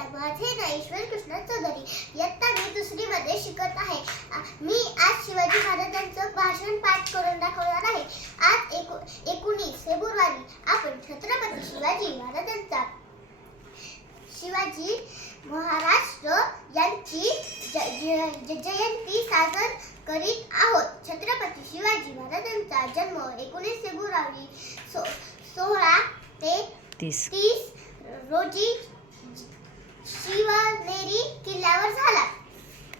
नमस्कार माझे नाव ईश्वर कृष्ण चौधरी इयत्ता मी दुसरी मध्ये शिकत आहे. मी आज शिवाजी महाराजांचं भाषण पाठ करून दाखवणार आहे. आज एकू एकोणीस फेब्रुवारी आपण छत्रपती शिवाजी महाराजांचा शिवाजी महाराष्ट्र यांची जयंती साजर करीत आहोत. छत्रपती शिवाजी महाराजांचा जन्म एकोणीस फेब्रुवारी सो सोळा ते तीस रोजी शिवनेरी किल्ल्यावर झाला.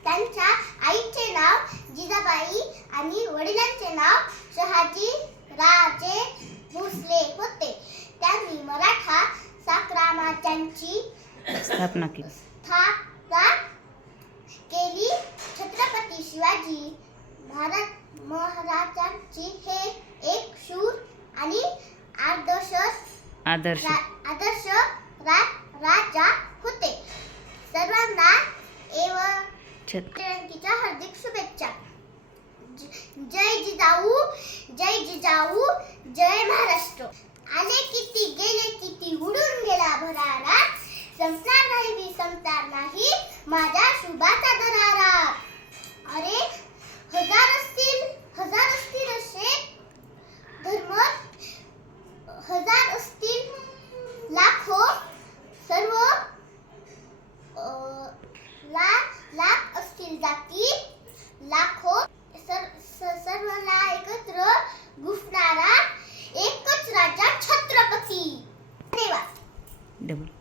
त्यांच्या आईचे नाव जिजाबाई आणि वडिलांचे नाव शहाजी राजे भोसले होते. त्यांनी मराठा साम्राज्याची स्थापना केली. स्थापना केली. छत्रपती शिवाजी महाराज महाराजांची हे एक शूर आणि आदर्श आदर्श. रा- आदर्श रा- राजा सर्वांना एव जयंतीच्या हार्दिक शुभेच्छा. जय जिजाऊ जय जिजाऊ जय महाराष्ट्र. आले किती गेले किती उडून गेला भरारा. संपणार नाही मी संपणार नाही माझ्या शुभाचा दरारा अरे हजार असतील हजार असतील असे धर्म हजार असतील लाखो डबल